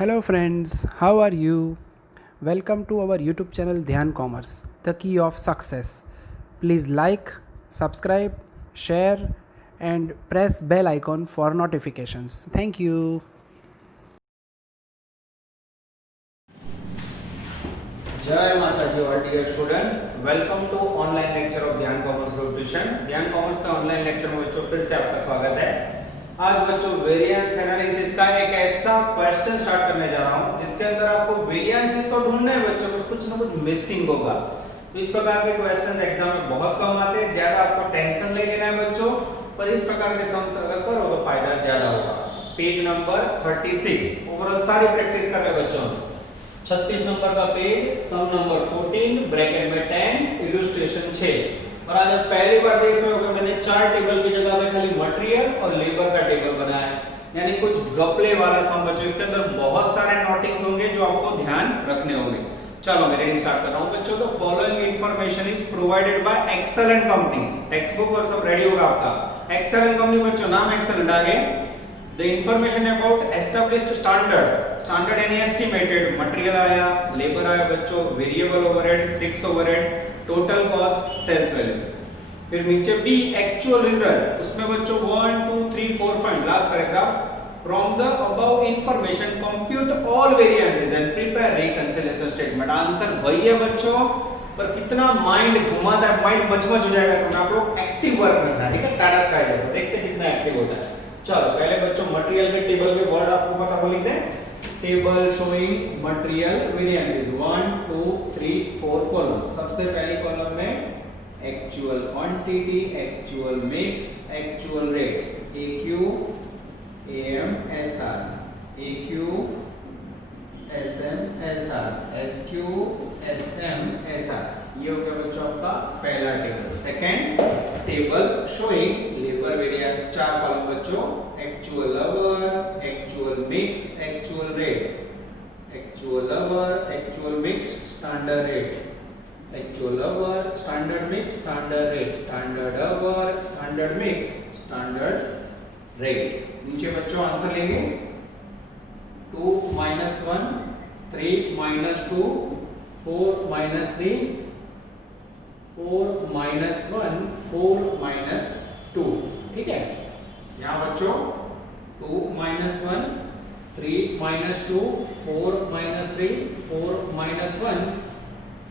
Hello friends, how are you? Welcome to our YouTube channel Dhyan Commerce, the key of success. Please like, subscribe, share and press bell icon for notifications. Thank you. जय माता जी all dear students, welcome to online lecture of Dhyan commerce group tuition. Dhyan commerce का online lecture में बच्चों फिर से आपका स्वागत है। आज बच्चों वेरिएंस एनालिसिस का एक ऐसा क्वेश्चन स्टार्ट करने जा रहा हूं जिसके अंदर आपको वेरिएंसेस तो ढूंढना है बच्चों, पर कुछ ना कुछ मिसिंग होगा। तो इस प्रकार के क्वेश्चन एग्जाम में बहुत कम आते हैं, ज्यादा आपको टेंशन नहीं लेना है बच्चों, पर इस प्रकार के सम्स अगर करो तो फायदा ज्यादा होगा। पेज नंबर 36 ओवरऑल सारी प्रैक्टिस कर रहे बच्चों। 36 नंबर का पेज, सम नंबर 14, ब्रैकेट में 10, इलस्ट्रेशन 6। और आज आप पहली बार देख रहे हो कि मैंने चार टेबल की जगह पे खाली मटेरियल और लेबर का टेबल बनाया है, यानी कुछ गपले वाला सम बच्चों। इसके अंदर बहुत सारे नोटिंग्स होंगे जो आपको ध्यान रखने होंगे। चलो मैं रीडिंग स्टार्ट कर रहा हूं बच्चों। The following information is provided by excellent company. Text book और सब रेडी होगा आपका। एक्सेलेंट कंपनी बच्चों, नाम एक्सेलेंट आगे। The information about established standard, standard यानी एस्टिमेटेड, मटेरियल आया, लेबर आया बच्चों, variable overhead, fix overhead, total cost, sales value. फिर नीचे बी एक्चुअल रिजल्ट, उसमें बच्चों 1 2 3 4 5 last paragraph. From the above information compute all variances and prepare reconciliation statement. Answer वही है बच्चों, पर कितना माइंड घुमाता है, माइंड मचमच हो जाएगा समझ। आप लोग एक्टिव वर्क करना है, ठीक है, टाटा स्काई जैसा, देखते हैं कितना एक्टिव होता है। चलो पहले बच्चों मटेरियल के टेबल के वर्ड आपको पता हो, लिख दें। Table showing material variances 1 2 3 4 column. सबसे पहली कॉलम में actual quantity, actual mix, actual rate, AQ AM SR, AQ SM SR, SQ SM SR। ये हो गया बच्चों आपका पहला table. Second table showing labour variance, चार कॉलम बच्चों। Actual hour, actual mix, actual rate, actual hour, actual mix, standard rate, actual our, standard mix, standard rate, standard hour, standard mix, standard rate. नीचे बच्चों answer लेंगे 2 -1 3 -2 4 -3 4 -1 4 -2, ठीक है। यहाँ बच्चों 2 -1 3 -2 4 -3 4 -1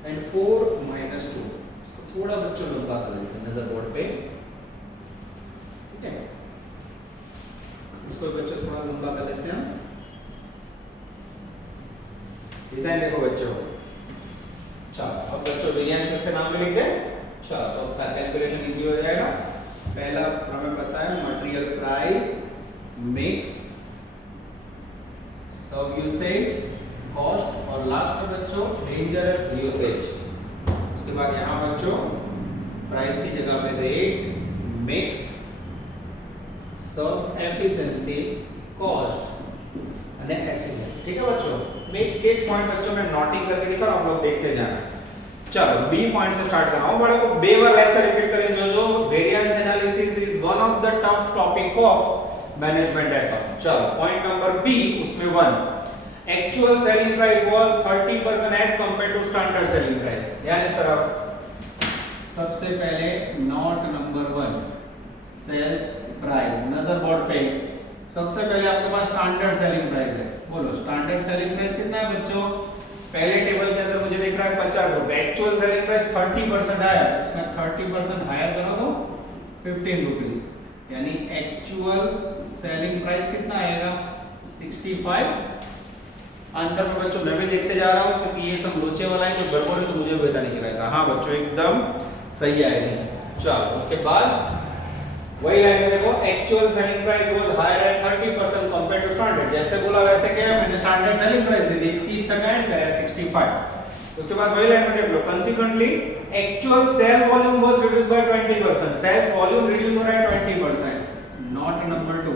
and 4 -2। इसको थोड़ा बच्चों लंबा कर लेते हैं नजर बोर्ड पे, ठीक है। इसको बच्चों थोड़ा लंबा कर लेते हैं। डिजाइन देखो बच्चों। चलो अब बच्चों वेरिएंसेस के नाम में लिख दे। चलो तो कैलकुलेशन इजी हो जाएगा। पहला हमें पता है मटेरियल प्राइस, मिक्स, सब यूसेज, कॉस्ट, और लास्ट में बच्चों डेंजरस यूसेज। उसके बाद यहाँ बच्चों प्राइस की जगह पे रेट, मिक्स, सब एफिशिएंसी, कॉस्ट और एफिशिएंसी, ठीक है बच्चों। मैं एक पॉइंट बच्चों में नोटिंग करके दिखा, आप लोग देखते जाना। चलो बी पॉइंट से स्टार्ट कर रहा हूं। बड़ा को बेवर लेक्चर रिपीट करें। जो variance analysis is one of the tough topic of management account. चलो पॉइंट नंबर बी, उसमें 1 actual selling price was 30% as compared to standard selling price. ध्यान इस तरफ। सबसे पहले नोट नंबर 1 सेल्स प्राइस, नजर बोर्ड पे सबसे पहले आपके पास स्टैंडर्ड सेलिंग प्राइस है। बोलो स्टैंडर्ड सेलिंग प्राइस कितना है बच्चों? पहले टेबल के अंदर मुझे दिख रहा है 50 रुपए। एक्चुअल सेलिंग प्राइस 30% है, इसमें 30% हायर करो तो 15 रुपीस, यानी एक्चुअल सेलिंग प्राइस कितना आएगा? 65। आंसर में बच्चों मैं भी देखते जा रहा हूं क्योंकि ये सब लोचे वाला है, तो गड़बड़ तो मुझे भी पता नहीं चलेगा। हाँ बच्चों एकदम सही आएगी। चलो उसके बाद वही लाइन में देखो, actual selling price was higher at 30% compared to standard. जैसे बोला वैसे क्या, मैंने स्टैंडर्ड सेलिंग प्राइस ली थी 30% ऐड करा 65। उसके बाद वही लाइन में देख लो, consequently actual sale volume was reduced by 20%। Sales volume reduce हो रहा है 20%। Note number 2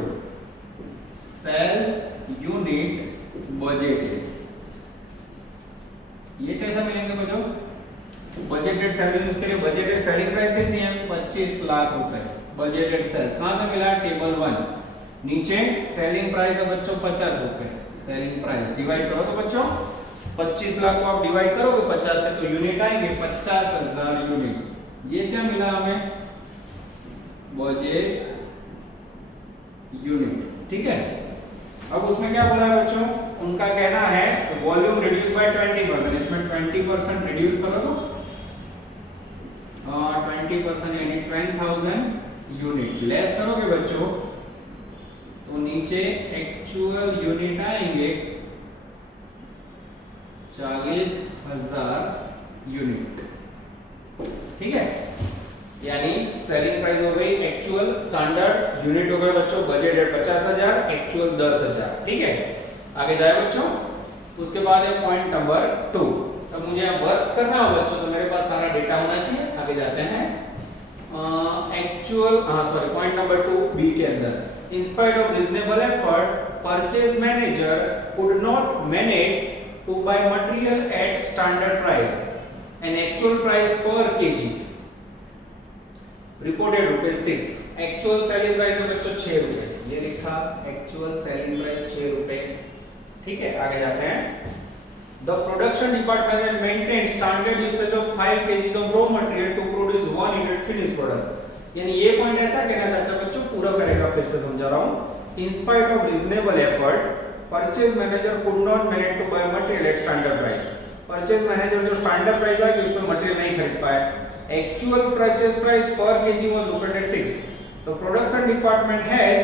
sales unit budgeted. ये कैसे मिलेंगे बच्चों? बजटेड सेलिंग के लिए बजटेड सेलिंग प्राइस कितनी है? 25 लाख रुपए। बजटेड सेल्स कहां से मिला? टेबल 1। नीचे सेलिंग प्राइस है बच्चों 50 रुपए। सेलिंग प्राइस डिवाइड करो तो बच्चों 25 लाख को आप डिवाइड करोगे 50 से तो यूनिट आएंगे 50,000 यूनिट। ये क्या मिला हमें? Budget unit. ठीक है, अब उसमें क्या बोला है बच्चों? उनका कहना है वॉल्यूम रिड्यूस बाय 20%, इसमें 20% रिड्यूस करो तो 20% यानी 10,000 यूनिट लेस करोगे बच्चों तो नीचे एक्चुअल यूनिट आएंगे 40,000 यूनिट। ठीक है, यानी सेलिंग प्राइस हो गई एक्चुअल, स्टैंडर्ड यूनिट हो गए बच्चों बजटेड 50,000, एक्चुअल 10,000। ठीक है, आगे जाए बच्चों। उसके बाद है पॉइंट नंबर 2। अब मुझे यहाँ वर्क करना हो बच्चों तो मेरे पास सारा डेटा होना चाहिए। आगे जाते हैं एक्चुअल पॉइंट नंबर 2 बी के अंदर in spite of reasonable effort purchase manager could not manage to buy material at standard price and actual price per KG reported ₹6। Actual selling price है बच्चों 6 रुपए, ये लिखा एक्चुअल सेलिंग प्राइस 6 रुपए। ठीक है, आगे जाते हैं। The production department will maintain standard usage of 5 kg of raw material to produce 1 unit finished product। यानी ये पॉइंट ऐसा कहना चाहता है बच्चों, पूरा पैराग्राफ फिर से समझा रहा हूं। In spite of reasonable effort, purchase manager could not manage to buy material at standard price। Purchase manager जो standard price है कि उसमें material नहीं खरीद पाए। Actual purchase price per kg was ₹6। The production department has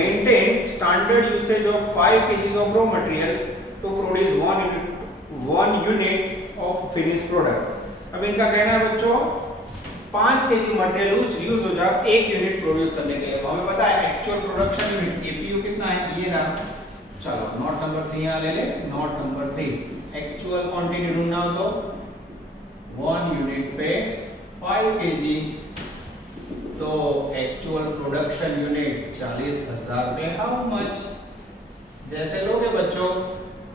maintained standard usage of 5 kg of raw material to produce 1 unit of finished product। अब इनका कहना है बच्चों 5 kg मटेरियल यूज हो जाए 1 यूनिट प्रोड्यूस करने के लिए। हमें पता है एक्चुअल प्रोडक्शन यूनिट एपीयू कितना है, ये रहा। चलो नोट नंबर 3 यहाँ ले ले। नोट नंबर 3 एक्चुअल क्वांटिटी ढूंढना हो तो 1 यूनिट पे 5 kg, तो एक्चुअल प्रोडक्शन यूनिट 40,000 पे हाउ मच? जैसे लोगे बच्चों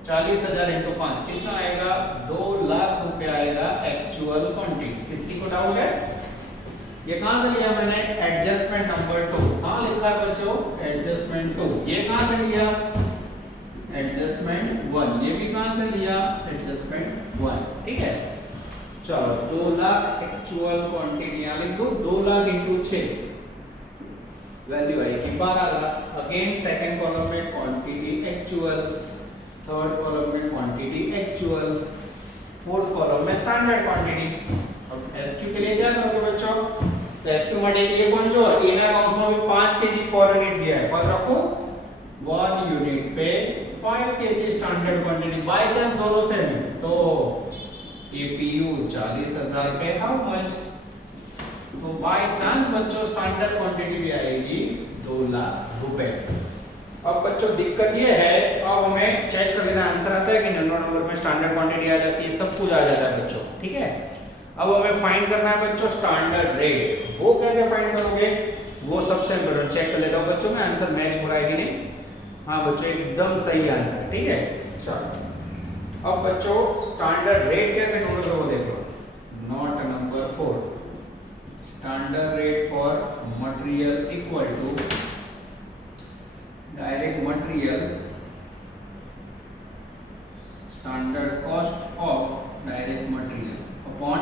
40,000 इंटू 5 कितना आएगा? 2 लाख रुपए आएगा एक्चुअल क्वांटिटी। किसी को डाउट है? ये कहां से लिया मैंने? Adjustment number 2। कहां लिखा है बच्चों? एडजस्टमेंट 2। ये कहां से लिया? एडजस्टमेंट 1। ये भी कहां से लिया? एडजस्टमेंट 1। ठीक है, चलो 2 लाख एक्चुअल क्वांटिटी यहां लिख दो। 2 लाख इंटू 6 वैल्यू आएगी 12 लाख। अगेन सेकंड कॉलम में क्वांटिटी एक्चुअल, थर्ड कॉलम में क्वांटिटी एक्चुअल, फोर्थ कॉलम में स्टैंडर्ड क्वांटिटी। अब एसक्यू के लिए क्या करोगे बच्चों? तो एसक्यू માટે ये पॉइंट जो इनर काउंट्स में 5 kg पर यूनिट दिया है, पर रखो 1 यूनिट पे 5 kg standard quantity. By chance दोनों सेम है तो एपीयू 40,000 पे हाउ मच? तो बाय चांस बच्चों स्टैंडर्ड क्वांटिटी भी आएगी 2 लाख रुपए। अब बच्चों दिक्कत ये है, अब हमें चेक कर लेना आंसर आता है कि नंबर में स्टैंडर्ड क्वांटिटी आ जाती है, सब कुछ आ जाता है बच्चों। ठीक है, अब हमें फाइंड करना है बच्चों स्टैंडर्ड रेट। वो कैसे फाइंड करोगे? वो सबसे इम्पोर्टेंट चेक कर लेता हूं बच्चों मैं आंसर मैच हो रहा है कि नहीं। हाँ बच्चों एकदम सही आंसर। ठीक है, चलो अब बच्चों स्टैंडर्ड रेट कैसे ढूंढोगे वो देखो। Note number 4 standard rate for material equal to direct material standard cost of direct material upon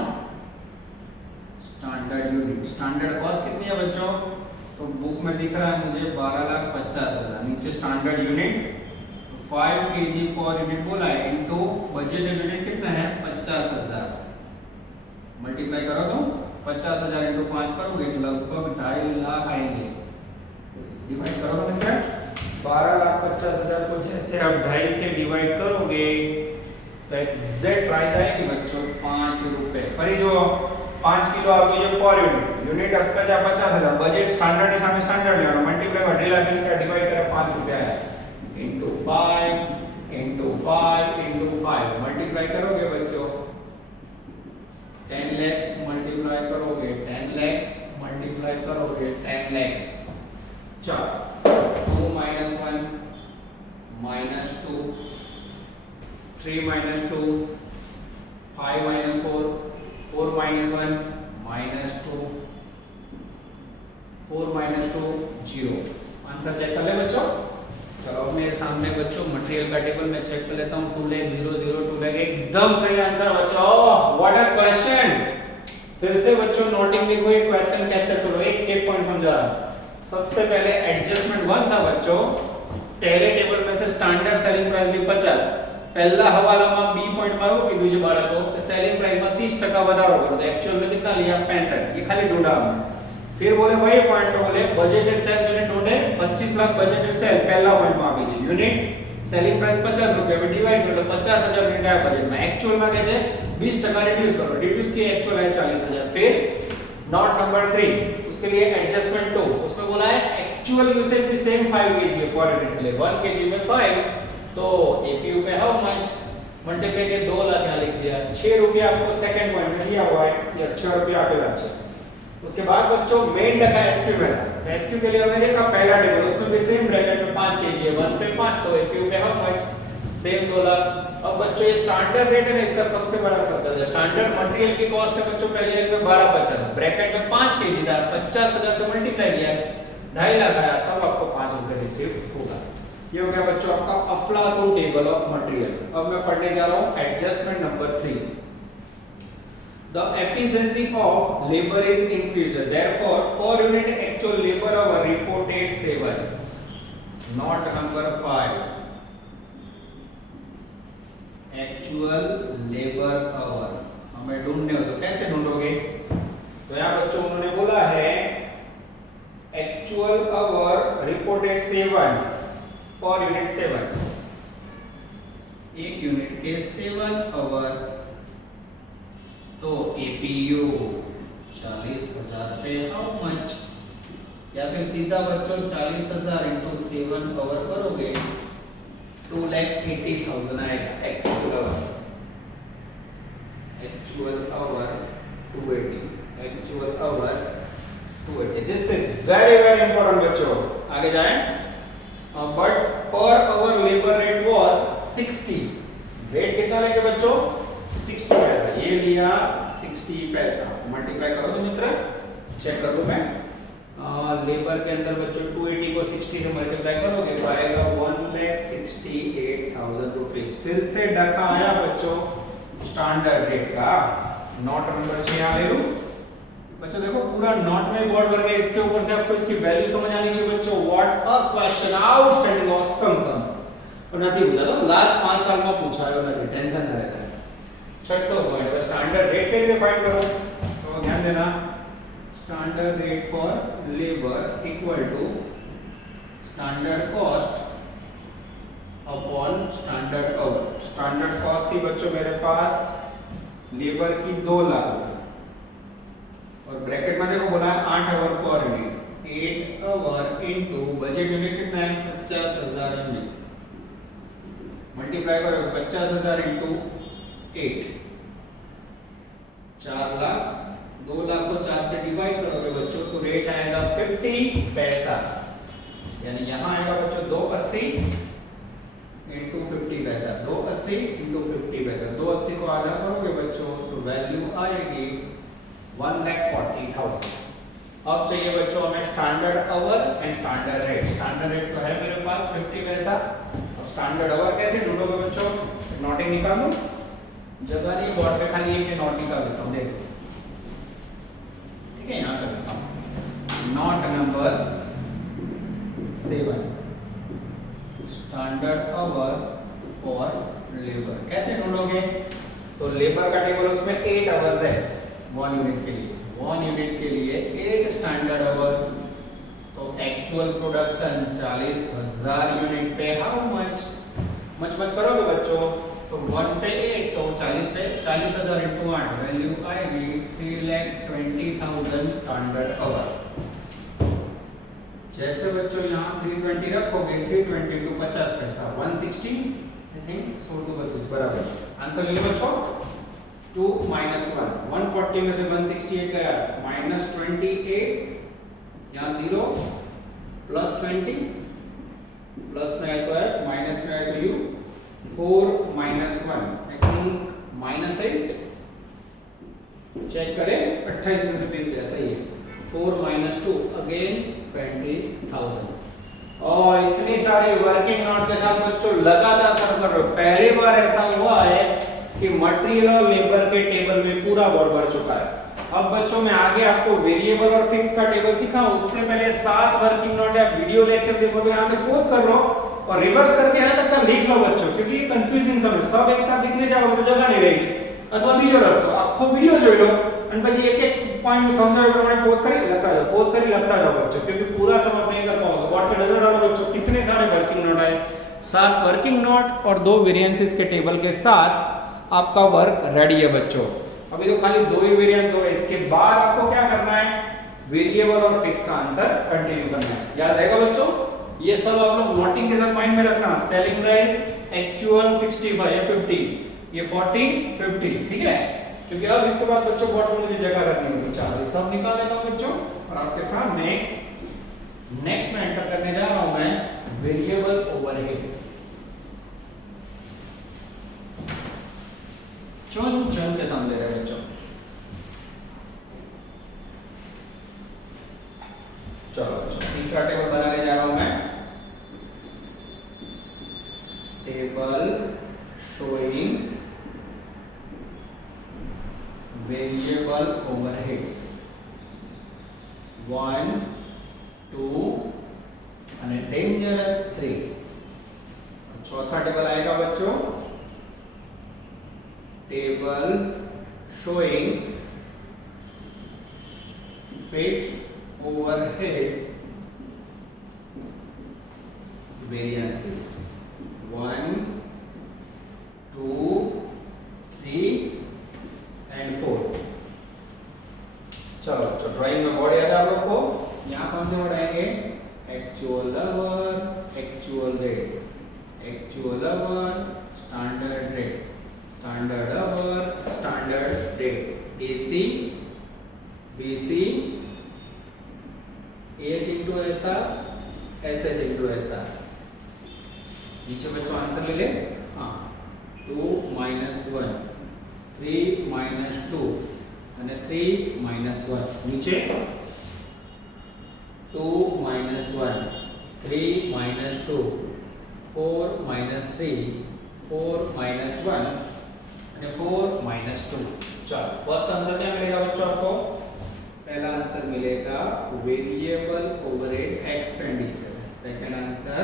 standard unit. Standard cost कितनी है बच्चों? तो बुक में दिख रहा है मुझे 12,50,000। नीचे standard unit 5 kg per unit बोला है इनटू बजट यूनिट कितना है 50,000। मल्टीप्लाई करो तो 50,000 इंटू 5 करोगे तो लगभग 2.5 लाख आएंगे। डिवाइड करो तो क्या 12,50,000 को जैसे आप 2.5 से डिवाइड करोगे तो एग्जैक्ट प्राइस आएगी बच्चों 5 रुपए। फिर जो 5 किलो आपकी जो पर यूनिट आपका जा 50,000 बजट स्टैंडर्ड सामने स्टैंडर्ड लेना मल्टीप्लाई कर 2.5 लाख का डिवाइड करा 5 रुपए आया इनटू 5 इनटू 5 इनटू 5 मल्टीप्लाई करोगे बच्चों 10 lakhs मल्टीप्लाई करोगे 10 lakhs मल्टीप्लाई करोगे 10 lakhs। चलो 2 - 1 -2 3 - 2 5 - 4 4 - 1 -2 4 - 2 0। आंसर चेक कर ले बच्चों। चलो अब मेरे सामने बच्चों मटेरियल का टेबल में चेक कर लेता हूँ 2 लाख 002 लाख एकदम सही आंसर बच्चों। What a question. फिर से बच्चों नोटिंग देखो ये क्वेश्चन कैसे सोल्व, एक पॉइंट समझा। सबसे पहले एडजस्टमेंट 1 था बच्चों, पहले टेबल में से स्टैंडर्ड सेलिंग प्राइस ली 50, पहला हवाला में बी पॉइंट में આવ્યું કીધું છે બાળકો કે સેલિંગ પ્રાઇસ માં 30% વધારો કરો તો एक्चुअल में कितना लिया 65, ये खाली ढूंढा हमने। फिर बोले वही पॉइंट में बोले बजटेड सेल्स ने ढूंढे 25 लाख बजटेड सेल पहला पॉइंट में આપી દીધી यूनिट सेलिंग प्राइस 50 रुपया पे डिवाइड करो 50000 यूनिट आया बजट में, एक्चुअल में कहते हैं 20% रिड्यूस करो, रिड्यूस किया एक्चुअल है 40000। फिर नॉट नंबर 3 उसके लिए एडजस्टमेंट 2, उसमें बोला है एक्चुअल यूसेज भी सेम 5 kg पर यूनिट के लिए 1 kg में 5, तो एपीयू पे हाउ मच मल्टीप्लाई के 2 लाख यहां लिख दिया, 6 रुपया आपको सेकंड पॉइंट में दिया हुआ है, यस 6 रुपया आपके लाख। उसके बाद बच्चों मेन रखा एसक्यू में था, तो एसक्यू के लिए हमने देखा पहला टेबल उसमें भी सेम ब्रैकेट में 5 kg है 1 पे 5, तो एपीयू पे हाउ मच सेम 2 लाख। अब बच्चों ये स्टैंडर्ड रेट है ना, इसका सबसे बड़ा शब्द है स्टैंडर्ड मटेरियल की कॉस्ट है बच्चों पहले ईयर में 1250, ब्रैकेट में 5 kg था, 50000 से मल्टीप्लाई किया 2.5 लाख आया, तब आपको 5 रुपए रिसीव होगा। ये हो गया बच्चों आपका अफलातून टेबल ऑफ मटेरियल। अब मैं पढ़ने जा रहा हूं adjustment number 3। The efficiency of labor is increased, therefore per unit actual labor hour reported 7, not number 5, actual labor hour हमें ढूंढने हो तो कैसे ढूंढोगे, तो यहाँ बच्चों उन्होंने बोला है actual hour reported 7 per unit 7, एक यूनिट के 7 आवर, तो एपीयू 40000 पे हाउ मच, या फिर सीधा बच्चों 40000 into 7 आवर करोगे 2,80,000 आएगा actual hour, actual our 280, actual our 280। This is very very important बच्चों, आगे जाएं। But per hour labour rate was 60, rate कितना लेंगे बच्चों 60 पैसा, ये लिया 60 पैसा, मल्टीप्लाई करो तो मित्र चेक कर लो मैं, लेबर के अंदर बच्चों 280 को 60 से मल्टीप्लाई करोगे तो आएगा 1,68,000 रुपीस। फिर से डका आया बच्चों स्टैंडर्ड रेट का, नॉट नंबर 6 यहाँ ले लूं बच्चों, देखो पूरा नॉट में बोर्ड बन गया, इसके ऊपर से आपको इसकी वैल्यू समझ आनी चाहिए बच्चों। What a question, outstanding awesome sum, और नहीं पूछा था लास्ट 5 साल में पूछा है, नहीं टेंशन ना रहता है। छठो पॉइंट बस स्टैंडर्ड रेट के लिए फाइंड करो, तो ध्यान देना standard rate for labour equal to standard cost upon standard hour. Standard cost थी बच्चों मेरे पास लेबर की 2 लाख, और ब्रैकेट में देखो बोला है 8 hour per unit, 8 hour into budget unit कितना है 50000 यूनिट, मल्टीप्लाई करो 50000 इनटू 8, 4 लाख, 2 लाख को 4 से डिवाइड करोगे बच्चों तो रेट आएगा 50 पैसा, यानी यहां आएगा बच्चों 280 इनटू 50 पैसा, 280 इनटू 50 पैसा, 280 को आधा करोगे बच्चों तो वैल्यू आएगी 1,40,000। अब चाहिए बच्चों हमें standard our and standard rate. Standard rate तो है मेरे पास 50 पैसा, अब स्टैंडर्ड आवर कैसे ढूंढोगे बच्चों, नोटिंग निकाल दो, जगह नहीं बोर्ड पे खाली एक नोट निकाल देता हूं, देखो ठीक है, यहां कर देता हूं note number 7, standard hour for labour. कैसे ढूंढोगे, तो लेबर का टेबल उसमें 8 आवर्स है 1 यूनिट के लिए, 1 यूनिट के लिए 8 स्टैंडर्ड आवर, तो एक्चुअल प्रोडक्शन 40,000 यूनिट पे हाउ मच, मच करोगे बच्चों तो 1 पे 8 तो 40 पे 40,000 इनटू 8 वैल्यू आएगी 3,20,000 स्टैंडर्ड आवर। जैसे बच्चों यहाँ 320 रखोगे, 320 टू 50 पैसा 160 आई थिंक, 100 टू 25 बराबर आंसर ले लो बच्चों 2 minus 1, 140 में से 168 गया -28, यहाँ 0 प्लस 20 प्लस में है तो है, माइनस में है तो यू, 4 minus 1 आई थिंक -8, चेक करें 28 में से 20 गया, सही है, 4 minus 2 अगेन 20,000। और इतनी सारी वर्किंग नोट के साथ बच्चों लगातार सर कर रहे हो। पहली बार ऐसा हुआ है कि मटेरियल और लेबर के टेबल में पूरा बोर भर चुका है। अब बच्चों मैं आगे आपको वेरिएबल और फिक्स का टेबल सिखाऊं उससे पहले 7 वर्किंग नोट या वीडियो लेक्चर देखो तो यहां से पॉज कर लो और रिवर्स करके यहां तक का लिख लो बच्चों, क्योंकि ये कंफ्यूजिंग सब एक साथ लिखने जाओगे तो जगह नहीं रहेगी। अथवा बीजो रस्तो आखो वीडियो જોઈ લો અને પછી એક એક પોઈન્ટ સમજાવ્યા પ્રમાણે પોઝ કરી લખતા જાઓ बच्चों, क्योंकि पूरा सब आप नहीं कर पाओगे। बोर्ड पे नजर डालो बच्चों कितने सारे वर्किंग नोट आए। 7 वर्किंग नोट और 2 वेरिएंसेस के टेबल के साथ आपका वर्क रेडी है बच्चों। अभी तो खाली 2 ही वेरिएंस हुए, इसके बाद आपको क्या करना है, वेरिएबल और फिक्स का आंसर कंटिन्यू करना है। याद रहेगा बच्चों, ये सब आप लोग नोटिंग के साथ माइंड में रखना। सेलिंग प्राइस एक्चुअल 65 या 50, ये 40 50, ठीक है, क्योंकि अब इसके बाद बच्चों बोर्ड में मुझे जगह रखनी होगी। चलो ये सब निकाल देता हूं बच्चों और आपके सामने नेक्स्ट में एंटर करने जा रहा हूं मैं वेरिएबल ओवरहेड। चुन के सामने रहे बच्चों। चलो बच्चों तीसरा टेबल बनाने जा रहा हूं मैं, टेबल शोइंग वेरिएबल ओवरहेड्स 1 2 અને डेंजरस 3। चौथा टेबल आएगा बच्चों, table showing fixed overheads variances 1 2 3 and 4। चलो तो ड्राइंग में वर्ड याद है आप लोग को, यहाँ कौन से वर्ड आएंगे, actual hour, actual rate, actual our, standard rate, standard hour, standard rate, AC, BC, H into SR, SH into SR. नीचे बच्चों आंसर ले ले, हाँ 2 -1 3 -2 અને 3 -1 नीचे 2 -1 3 -2 4 -3 4 -1 અને 4 -2। चलो फर्स्ट आंसर क्या मिलेगा बच्चों आपको, पहला आंसर मिलेगा variable overhead expenditure, second answer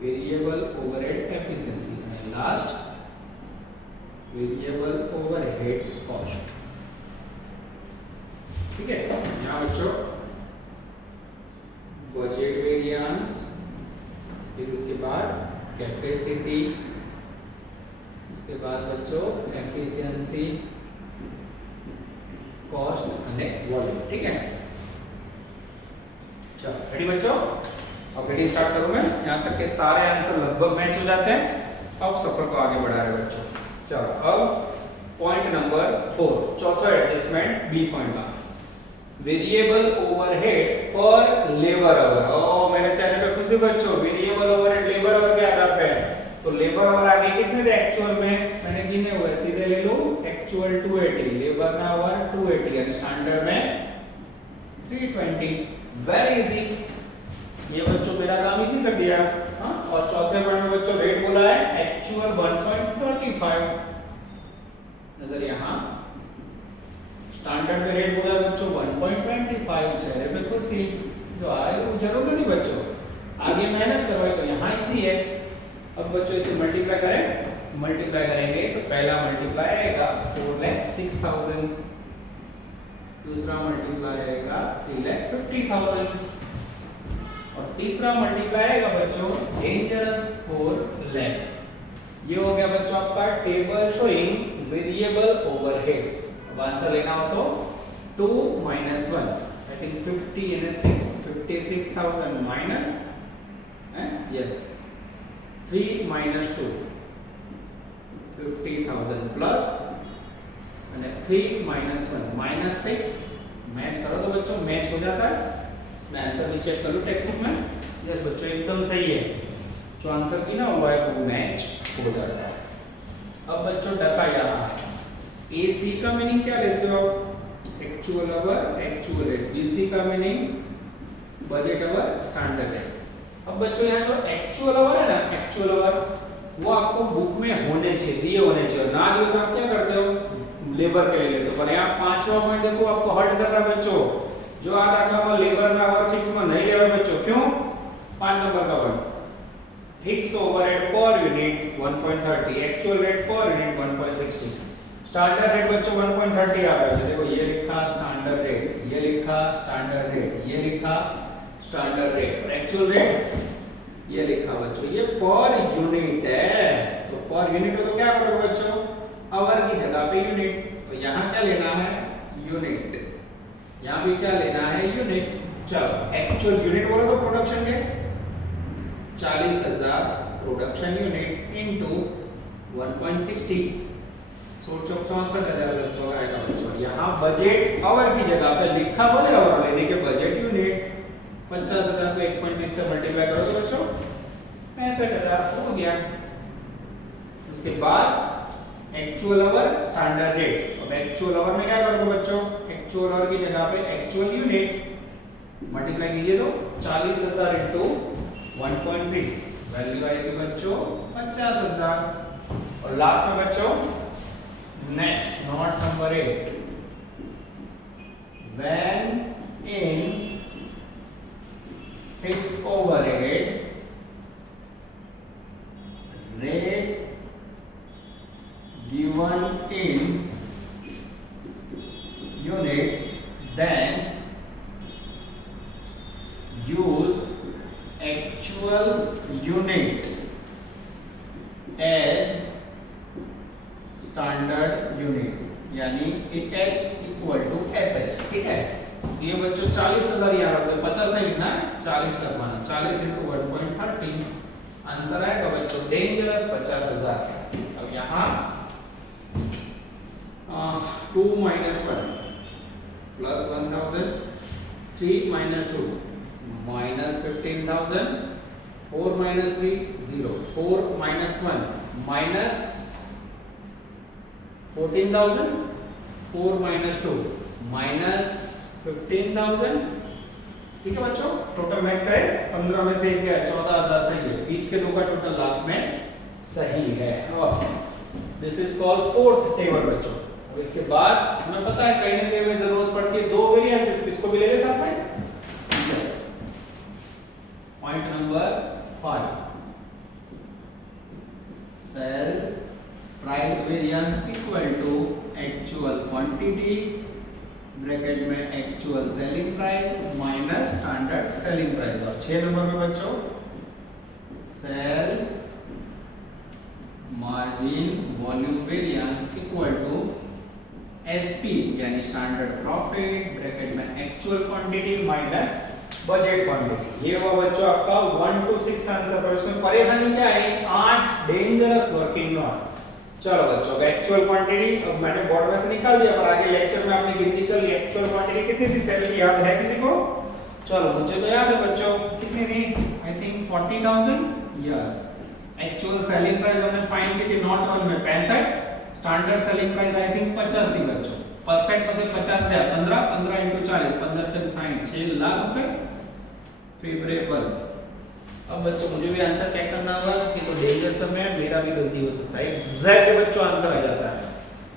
variable overhead efficiency and last variable overhead cost. ठीक है, यहाँ बच्चों बजट वेरिएंस, फिर उसके बाद कैपेसिटी, उसके बाद बच्चों एफिशिएंसी, कॉस्ट और वॉल्यूम। ठीक है, चलो रेडी बच्चों, अब रीडिंग स्टार्ट करूं मैं। यहाँ तक के सारे आंसर लगभग मैच हो जाते हैं। अब सफर को आगे बढ़ा रहे बच्चों। चलो अब पॉइंट नंबर 4, चौथा एडजस्टमेंट बी पॉइंट का, variable overhead per labour hour. ओ मेरे चैनल पे खुशी बच्चों, वेरिएबल ओवरहेड लेबर आवर के आधार पे है, तो लेबर आवर आगे कितने थे एक्चुअल में, मैंने गिने हुए, सीधे ले लो एक्चुअल 280, लेबर ना आवर 280 और स्टैंडर्ड में 320। वेरी इजी, ये बच्चों मेरा काम इजी कर दिया। हाँ, और चौथे पॉइंट में बच्चों रेट बोला है एक्चुअल 1.45, नजर यहाँ स्टैंडर्ड में रेट बोला है बच्चों 1.25। चेहरे पे खुशी जो आए वो जरूर नहीं बच्चों, आगे मेहनत करवाए तो यहाँ इजी है। अब बच्चों इसे मल्टीप्लाई करें, मल्टीप्लाई करेंगे तो पहला मल्टीप्लाई आएगा 4,06,000, दूसरा मल्टीप्लाई आएगा 3,50,000 और तीसरा मल्टीप्लाई आएगा बच्चों डेंजरस 4 lakhs। ये हो गया बच्चों आपका टेबल शोइंग वेरिएबल ओवरहेड्स। अब आंसर लेना हो तो 2 - 1 I think 50 and 6 56,000 minus yes 3 - 2 50,000 plus અને 3 - 1 -6 मैच करो तो बच्चों मैच हो जाता है। मैं आंसर भी चेक कर लूं टेक्स्ट बुक में, यस बच्चों एकदम सही है, जो आंसर की ना हुआ है वो मैच हो जाता है। अब बच्चों टका यहाँ है, एसी का मीनिंग क्या लेते हो आप, actual hour actual rate, BC का meaning budget hour standard rate, अब बच्चों यहाँ जो एक्चुअल आवर है ना, एक्चुअल आवर वो आपको बुक में होने चाहिए, दिए होने चाहिए, ना दिए तो आप क्या करते हो, लेबर के लिए लेते हो। पर यहाँ पांचवा पॉइंट देखो आपको हर्ट कर रहा है बच्चों, जो आ दाखलाમાં લેબર ના આવર ફિક્સ માં નહીં લેવાય બચ્ચો, क्यों? 5 નંબર का one fix overhead per unit 1.30, actual rate per unit 1.60, standard rate बच्चों 1.30 आ रहा है। देखो ये लिखा स्टैंडर्ड रेट, ये लिखा स्टैंडर्ड रेट, ये लिखा स्टैंडर्ड रेट, और एक्चुअल रेट ये लिखा बच्चों, ये पर यूनिट है। तो पर यूनिट हो तो क्या करोगे बच्चों, आवर की जगह पे यूनिट, तो यहाँ क्या लेना है, यूनिट, यहाँ भी क्या लेना है, यूनिट। चलो एक्चुअल यूनिट बोलो तो प्रोडक्शन के 40,000 प्रोडक्शन यूनिट इनटू 1.60, 64,000 लगभग आएगा बच्चों। यहाँ बजट आवर की जगह पे लिखा बोले आवर लेने के बजट यूनिट 50,000 को 1.30 से मल्टीप्लाई करो तो बच्चों 65,000 हो गया। उसके बाद एक्चुअल आवर स्टैंडर्ड रेट, अब एक्चुअल आवर में क्या करोगे बच्चों, एक्चुअल आवर की जगह पे एक्चुअल यूनिट मल्टीप्लाई कीजिए तो 40,000 इनटू 1.3, वैल्यू आएगी बच्चों 50,000। और लास्ट में बच्चों next note number 8, when in fix overhead rate given in units, then use actual unit as standard unit, यानी AH equal to SH, ठीक है। ये बच्चों 40,000 याद रखो, 50 नहीं लिखना है, 40 करवाना, 40 into 1.30, आंसर आएगा बच्चों डेंजरस 50,000। अब यहाँ 2 minus 1 plus 1,000, 3 minus 2 minus 15,000, 4 minus 3 0, 4 minus 1 minus 14,000, 4 minus 2 minus 15,000, ठीक है बच्चों। टोटल मैच करें, 15 में से एक गया, 14,000 सही है, बीच के दो का टोटल लास्ट में सही है। This is called fourth table बच्चों। अब इसके बाद हमें पता है कहीं ना कहीं में जरूरत पड़ती है दो वेरिएंसेस, किसको भी ले ले साथ में, yes. Point number 5, sales price variance equal to actual quantity bracket में actual selling price minus standard selling price. और 6 नंबर में बच्चों sales margin volume variance equal to SP यानी स्टैंडर्ड प्रॉफिट ब्रैकेट में actual quantity minus budget quantity. ये हुआ बच्चों आपका 1 to 6 आंसर। पर इसमें परेशानी क्या है, 8 डेंजरस वर्किंग नॉट। चलो बच्चों एक्चुअल क्वांटिटी अब मैंने बोर्ड में से निकाल दिया, पर आगे लेक्चर में आपने गिनती कर ली। एक्चुअल क्वांटिटी कितनी थी, सेल की याद है किसी को? चलो मुझे तो याद है बच्चों, कितनी थी, आई think 40,000, yes. Actual selling price हमने फाइंड की थी नॉट वन में 65, standard selling price I think 50 थी बच्चों। परसेंट में से 50 गया, 15 into 40, 15 चल 60, 6 लाख रुपए फेवरेबल। अब बच्चों मुझे भी आंसर चेक करना होगा कि तो डेंजर सब में मेरा भी गलती हो सकता है। एग्जैक्ट बच्चों आंसर आ जाता है।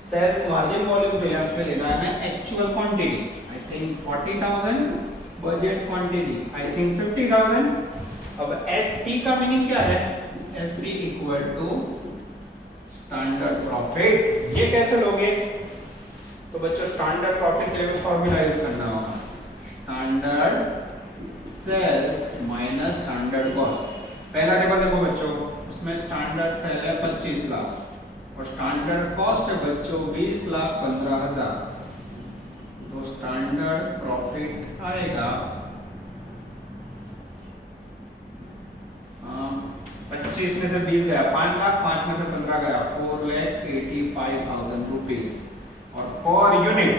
सेल्स मार्जिन वॉल्यूम वेरिएंस में लेना है actual quantity, I think 40,000, budget quantity I think 50,000। अब एसपी का मीनिंग क्या है, SP equal to standard profit. ये कैसे लोगे, तो बच्चों स्टैंडर्ड प्रॉफिट के लिए फॉर्मूला यूज करना होगा, standard sales minus standard cost. पहला टेबल देखो बच्चों, उसमें स्टैंडर्ड सेल है 25 लाख और स्टैंडर्ड कॉस्ट है बच्चों 20,15,000। तो स्टैंडर्ड प्रॉफिट आएगा 25 में से 20 गया, 5 लाख, 5 में से 15 गया, 4,85,000 रुपीस। और पर यूनिट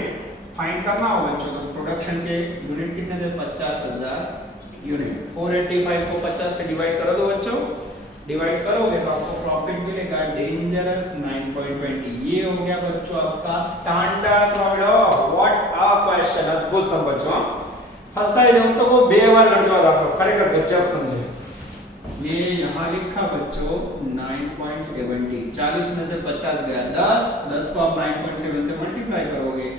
फाइंड करना हो बच्चों, तो प्रोडक्शन के यूनिट कितने थे, 50,000 यूनिट। 485 को 50 से डिवाइड करो दो बच्चों, डिवाइड करोगे तो आपको प्रॉफिट मिलेगा डेंजरस 9.20। ये हो गया बच्चों आपका standard profit. What a question, अद्भुत सब बच्चों। फसाई दो तो वो 2 बार गणजो आपको खरेखर गजब समझे। ये यहाँ लिखा बच्चों 9.70, 40 में से 50 गया 10 को आप 9.7 से मल्टीप्लाई करोगे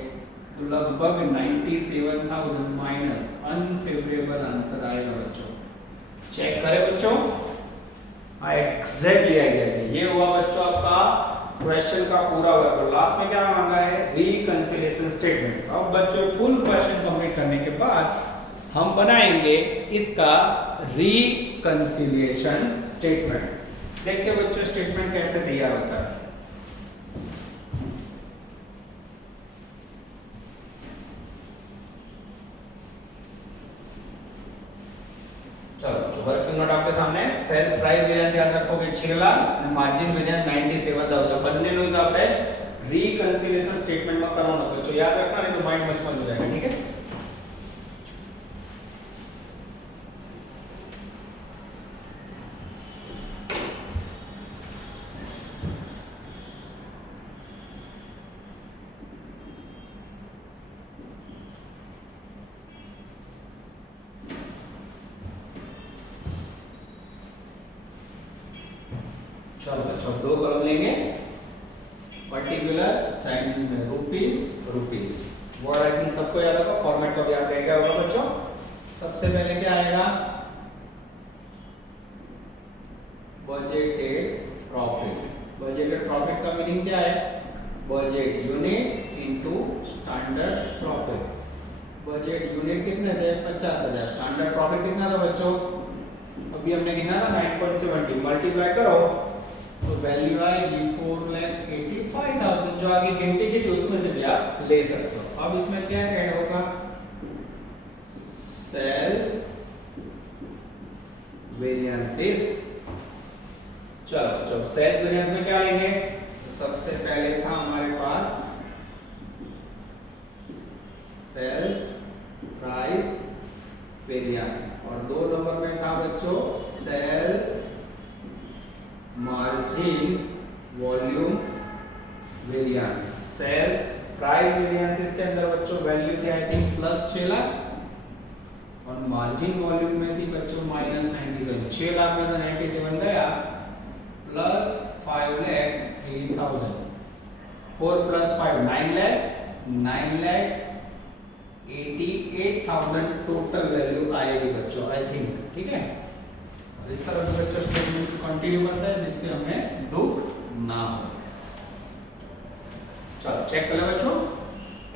तो लगभग 97,000 माइनस अनफेवरेबल आंसर आएगा बच्चों। चेक करें बच्चों, हाँ एग्जैक्टली आइडिया जी, ये हुआ बच्चों आपका क्वेश्चन का पूरा हुआ। तो लास्ट में क्या मांगा है, रिकंसिलिएशन स्टेटमेंट। अब बच्चों फुल क्वेश्चन कंप्लीट करने के बाद हम बनाएंगे इसका रिकंसिलिएशन स्टेटमेंट। देखते बच्चों स्टेटमेंट कैसे तैयार होता है। चलो वर्किंग नोट आपके सामने, सेल्स प्राइस वेरिएंस याद रखोगे 6 लाख અને मार्जिन वेरिएंस 97,000 બંનેનું જ આપણે રીકન્સિલિએશન સ્ટેટમેન્ટમાં કરવાનો બચ્ચો યાદ રાખना, नहीं तो माइंड मचमच हो जाएगा। ठीक है, चलो बच्चों दो कॉलम लेंगे, पर्टिकुलर चाइनीज में rupees rupees, word I think सबको याद होगा, फॉर्मेट तो याद रहेगा होगा बच्चों। सबसे पहले क्या आएगा, बजटेड प्रॉफिट। बजटेड प्रॉफिट का मीनिंग क्या है, budget unit into standard profit. Budget unit कितने थे 50,000, स्टैंडर्ड प्रॉफिट कितना था बच्चों, अभी हमने गिना था 9.70, मल्टीप्लाई करो तो वैल्यू आएगी 4,85,000। जो आगे गिनती की थी उसमें से भी आप ले सकते हो। अब इसमें क्या ऐड होगा, सेल्स वेरिएंसेस। चलो जब सेल्स वेरिएंस में क्या लेंगे, तो सबसे पहले था हमारे पास सेल्स प्राइस वेरिएंस, और 2 नंबर में था बच्चों sales margin volume variance. Sales price variances के अंदर बच्चों वैल्यू थी आई थिंक प्लस 6 लाख, और मार्जिन वॉल्यूम में थी बच्चों माइनस 97। 6 लाख में से 97 गया, plus 5,03,000, 4 plus 5 9 lakh, 9,88,000 total value आएगी बच्चों आई थिंक। ठीक है, इस तरह से बच्चों स्टेटमेंट कंटिन्यू करता है जिससे हमें दुख ना हो। चलो चेक कर लो बच्चों,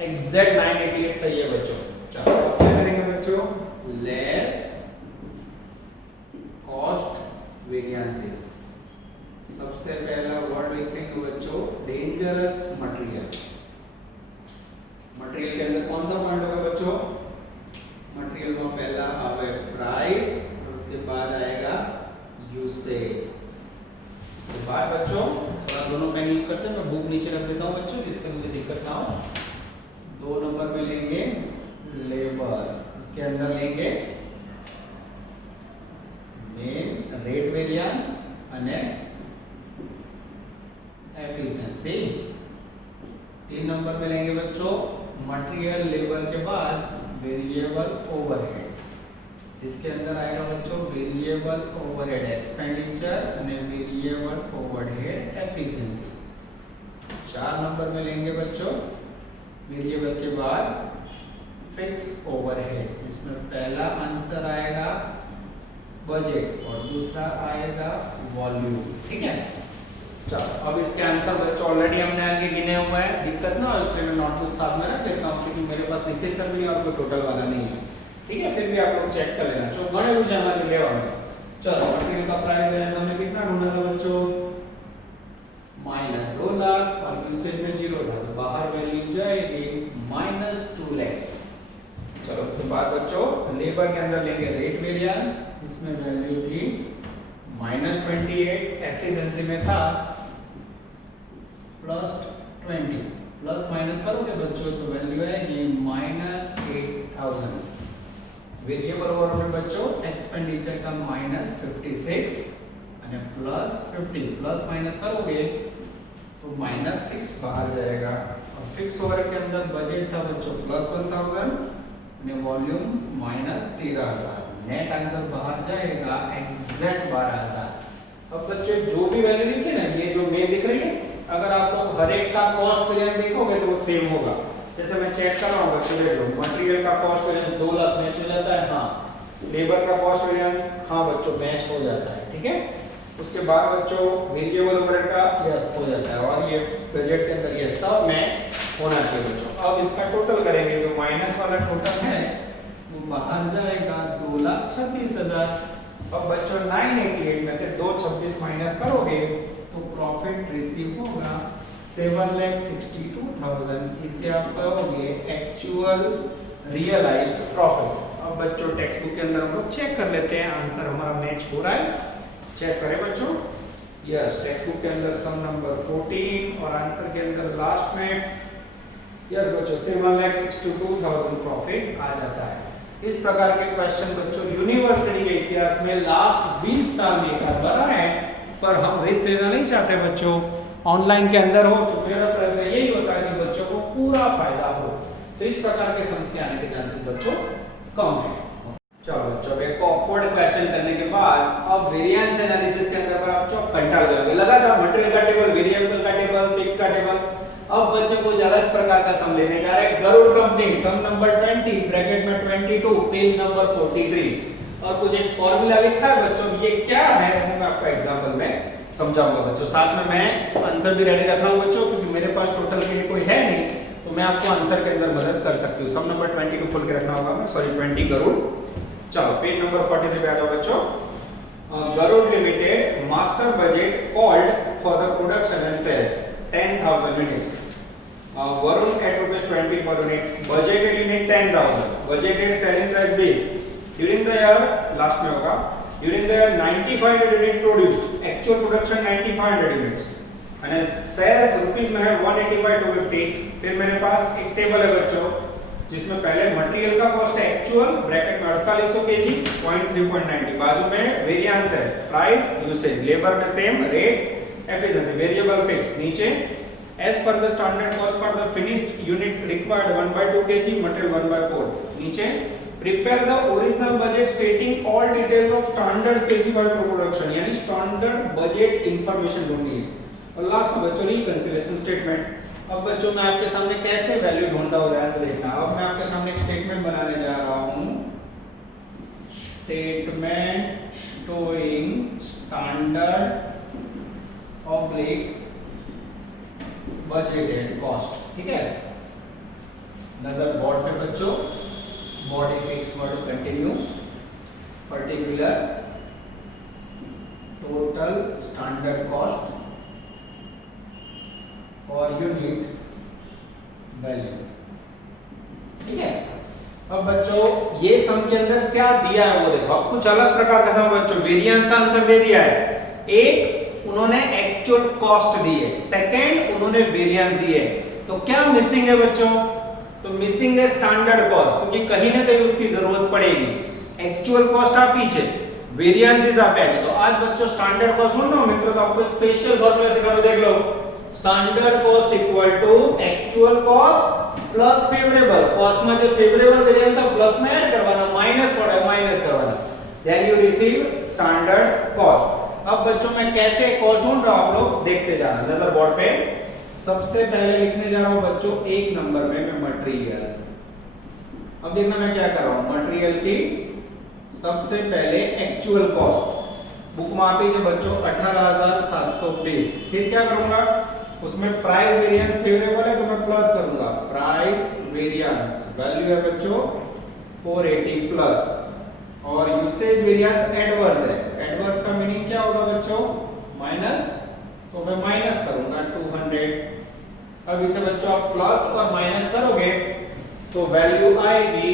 एग्जैक्ट 988 सही है बच्चों। चलो अब क्या करेंगे बच्चों, लेस कॉस्ट वेरिएंसेस। सबसे पहला वर्ड लिखेंगे बच्चों डेंजरस मटेरियल। मटेरियल के अंदर कौन सा पॉइंट होगा बच्चों, मटेरियल में पहला आवे प्राइस, उसके बाद आएगा यूसेज, उसके बाद बच्चों थोड़ा दोनों पेन यूज करते हैं, मैं बुक नीचे रख देता हूँ बच्चों जिससे मुझे दिक्कत ना हो। 2 नंबर में लेंगे लेबर, उसके अंदर लेंगे मेन रेट वेरिएंस અને एफिशिएंसी। 3 नंबर में लेंगे बच्चों मटेरियल लेबर के बाद वेरिएबल ओवरहेड्स, इसके अंदर आएगा बच्चों वेरिएबल ओवरहेड एक्सपेंडिचर और वेरिएबल ओवरहेड एफिशिएंसी। 4 नंबर में लेंगे बच्चों वेरिएबल के बाद फिक्स ओवरहेड, जिसमें पहला आंसर आएगा बजट और दूसरा आएगा वॉल्यूम। ठीक है, चलो अब इसके आंसर बच्चों ऑलरेडी हमने आगे गिने हुए हैं, दिक्कत ना हो इसलिए मैं नोटबुक साथ में रख देता हूँ क्योंकि मेरे पास लिखे सब नहीं और कोई टोटल वाला नहीं है। ठीक है, फिर भी आप लोग चेक कर लेना। चलो घणे कुछ हमारे लेवा में, चलो मटेरियल का प्राइस वेरिएंस हमने कितना ढूंढा था बच्चों, -2 लाख, और यूसेज में 0 था तो बाहर वैल्यू जाएगी -2 लाख। चलो उसके बाद बच्चों लेबर के अंदर लेंगे रेट वेरिएंस, जिसमें वैल्यू थी -28, एफिशिएंसी में था +20, प्लस माइनस करोगे बच्चों तो वैल्यू आएगी -8,000। वेरिएबल ओवरहेड बच्चों एक्सपेंडिचर का -56 અને +50, प्लस माइनस करोगे तो -6 बाहर जाएगा। और फिक्स ओवरहेड के अंदर बजट था बच्चों +1,000 અને वॉल्यूम -13,000। नेट आंसर बाहर जाएगा एग्जैक्ट 12,000। अब बच्चों जो भी वैल्यू लिखी ना, ये जो मेल दिख रही है, अगर आप लोग हर एक का कॉस्ट वेरिएंस देखोगे तो वो सेम होगा। जैसे मैं चेक कर रहा हूँ बच्चों, देख लो मटेरियल का कॉस्ट वेरिएंस 2 लाख मैच हो जाता है, हाँ। लेबर का कॉस्ट वेरिएंस, हाँ बच्चों मैच हो जाता है, ठीक है। उसके बाद बच्चों वेरिएबल ओवरहेड का यस हो जाता है, और ये बजट के अंदर ये सब मैच होना चाहिए बच्चों। अब इसका टोटल करेंगे, जो माइनस वाला टोटल है वो बाहर जाएगा 2,26,000। अब बच्चों 988 में से 226 माइनस करोगे तो प्रॉफिट रिसीव होगा 7,62,000। इसे आप कहोगे एक्चुअल रियलाइज्ड प्रॉफिट। अब बच्चों टेक्स्ट बुक के अंदर हम लोग चेक कर लेते हैं आंसर हमारा मैच हो रहा है। चेक करें बच्चों, यस टेक्स्ट बुक के अंदर सम नंबर 14 और आंसर के अंदर लास्ट में यस बच्चों 7,62,000 प्रॉफिट आ जाता है। इस प्रकार के क्वेश्चन बच्चों यूनिवर्सिटी के इतिहास में लास्ट 20 साल में एक आध बार आए, पर हम रिस्क लेना नहीं चाहते बच्चों। ऑनलाइन के अंदर हो तो मेरा प्रयत्न यही होता है कि बच्चों को पूरा फायदा हो, तो इस प्रकार के समस्या आने के चांसेस बच्चों कम है। चलो बच्चों एक ऑकवर्ड क्वेश्चन करने के बाद अब वेरिएंस एनालिसिस के अंदर पर आप जो कंटाल करोगे, लगातार मटेरियल का टेबल, वेरिएबल का टेबल, फिक्स का टेबल। अब बच्चों को अलग प्रकार का सम लेने जा रहे हैं। गरुड़ कंपनी सम नंबर 20 ब्रैकेट में 22 पेज नंबर 43 और कुछ एक फॉर्मूला लिखा है बच्चों। ये क्या है वो मैं आपको एग्जांपल में समझाऊंगा बच्चों। साथ में मैं आंसर भी रेडी रख रहा हूं बच्चों, क्योंकि मेरे पास टोटल के लिए कोई है नहीं, तो मैं आपको आंसर के अंदर मदद कर सकती हूं। सम नंबर 22 खोल के रखना होगा, मैं सॉरी 20 गरुड़। चलो पेज नंबर 43 पे आ जाओ बच्चों। Garud limited master budget called for the production and sales 10,000 units. Varun at ₹20 per unit. Budgeted unit 10,000. Budgeted selling price base. During the year, last में होगा. During the year 9,500 unit produced. Actual production 9,500 units. And sales rupees में है 185 to 50. फिर मेरे पास एक table है बच्चों, जिसमें पहले मटेरियल का कॉस्ट है एक्चुअल ब्रैकेट में 4800 kg 0.3.90, बाजू में वेरिएंस है प्राइस यूसेज, लेबर में same rate efficiency, variable fix नीचे as per the standard cost for the finished unit required 1/2 kg material 1/4 नीचे prepare the original budget stating all details of standard specified for production, यानी standard budget information ढूंढनी है। और last में बच्चों reconciliation statement. अब बच्चों मैं आपके सामने कैसे वैल्यू ढूंढता हूं ध्यान से देखना। अब मैं आपके सामने एक स्टेटमेंट बनाने जा रहा हूं, statement showing standard oblique budgeted cost, ठीक है। नजर बोर्ड पे बच्चों, body fix word continue, particular total standard cost और यूनिट वैल्यू, ठीक है। अब बच्चों ये सम के अंदर क्या दिया है वो देखो। अब कुछ अलग प्रकार का सम बच्चों, वेरिएंस का आंसर दे दिया है। एक उन्होंने एक्चुअल कॉस्ट दी है, सेकंड उन्होंने वेरिएंस दी है। तो क्या मिसिंग है बच्चों? तो मिसिंग है स्टैंडर्ड कॉस्ट, क्योंकि कहीं ना कहीं उसकी जरूरत पड़ेगी। एक्चुअल कॉस्ट आप पीछे, वेरिएंसेस आप आगे। तो आज बच्चों स्टैंडर्ड कॉस्ट ढूंढो मित्रों, तो आपको एक स्पेशल फॉर्मूला से करो, देख लो। Standard cost equal to actual cost plus favourable cost में जो फेवरेबल वेरिएंस है प्लस में ऐड करवाना, माइनस करवाना, then you receive standard cost. अब बच्चों मैं कैसे कॉस्ट ढूंढ रहा हूं, आप लोग देखते जाना नजर बोर्ड पे। सबसे पहले लिखने जा रहा हूं बच्चों एक नंबर में मैं मटेरियल। अब देखना मैं क्या कर रहा हूं, मटेरियल की सबसे पहले एक्चुअल कॉस्ट बुक में आपी है बच्चों 18,720। फिर क्या करूंगा, उसमें प्राइस वेरिएंस फेवरेबल है तो मैं प्लस करूंगा, प्राइस वेरिएंस वैल्यू है बच्चों 480 प्लस, और यूसेज वेरिएंस एडवर्स है। एडवर्स का मीनिंग क्या होगा बच्चों, माइनस, तो मैं माइनस करूंगा 200। अब इसे बच्चों आप प्लस और माइनस करोगे तो वैल्यू आएगी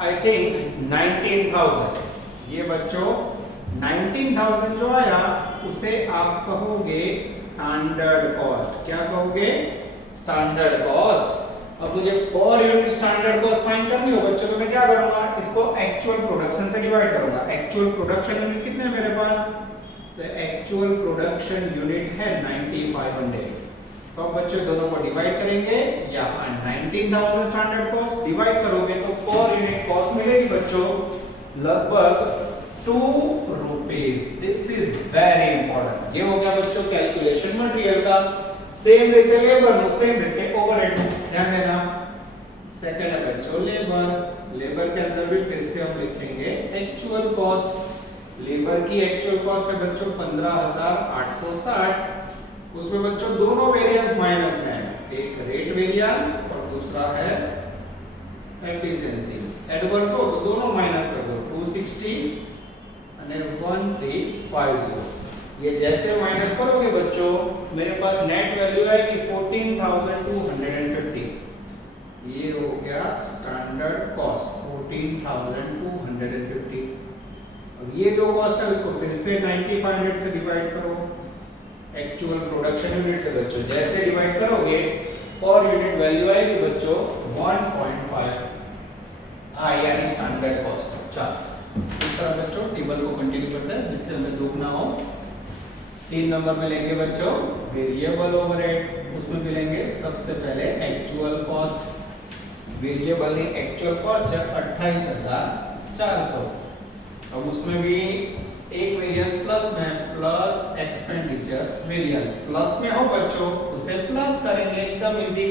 आई थिंक 19,000। ये बच्चों 19,000 जो आया उसे आप कहोगे स्टैंडर्ड कॉस्ट। क्या कहोगे, स्टैंडर्ड कॉस्ट। अब मुझे per unit standard cost find करनी हो बच्चों, तो मैं क्या करूंगा, इसको एक्चुअल प्रोडक्शन से डिवाइड करूंगा। एक्चुअल प्रोडक्शन यूनिट कितने हैं मेरे पास, तो एक्चुअल प्रोडक्शन यूनिट है 9,500। तो अब बच्चों दोनों को डिवाइड करेंगे, यहाँ 19,000 स्टैंडर्ड कॉस्ट डिवाइड करोगे तो पर यूनिट कॉस्ट मिलेगी बच्चों लगभग 2 rupees. This is very important. ये हो गया बच्चों कैलकुलेशन मटेरियल का। सेम रहते लेबर नु, सेम रहते ओवरहेड नु, ध्यान देना। सेकंड है बच्चों लेबर। लेबर के अंदर भी फिर से हम लिखेंगे एक्चुअल कॉस्ट। लेबर की एक्चुअल कॉस्ट है बच्चों 15,860। उसमें बच्चों दोनों वेरिएंस माइनस में है, एक रेट वेरिएंस और दूसरा है एफिशिएंसी। एडवर्स हो तो दोनों माइनस कर दो, 260 और 1350। ये जैसे माइनस करोगे बच्चों मेरे पास नेट वैल्यू आएगी 14,250। ये हो गया स्टैंडर्ड कॉस्ट 14,250। अब ये जो कॉस्ट है उसको फिर से 9500 से डिवाइड करो एक्चुअल प्रोडक्शन यूनिट से बच्चों। जैसे डिवाइड करोगे पर यूनिट वैल्यू आएगी बच्चों 1.5 यानी स्टैंडर्ड कॉस्ट। चलो इस तरह बच्चों टेबल को कंटिन्यू करते हैं जिससे हमें दुख ना हो। 3 नंबर में लेंगे बच्चों वेरिएबल ओवरहेड। उसमें भी लेंगे सबसे पहले एक्चुअल कॉस्ट। वेरिएबल की एक्चुअल कॉस्ट है 28,400। अब उसमें भी एक वेरिएंस प्लस में, प्लस एक्सपेंडिचर वेरिएंस प्लस में हो बच्चों उसे प्लस करेंगे, एकदम इजी।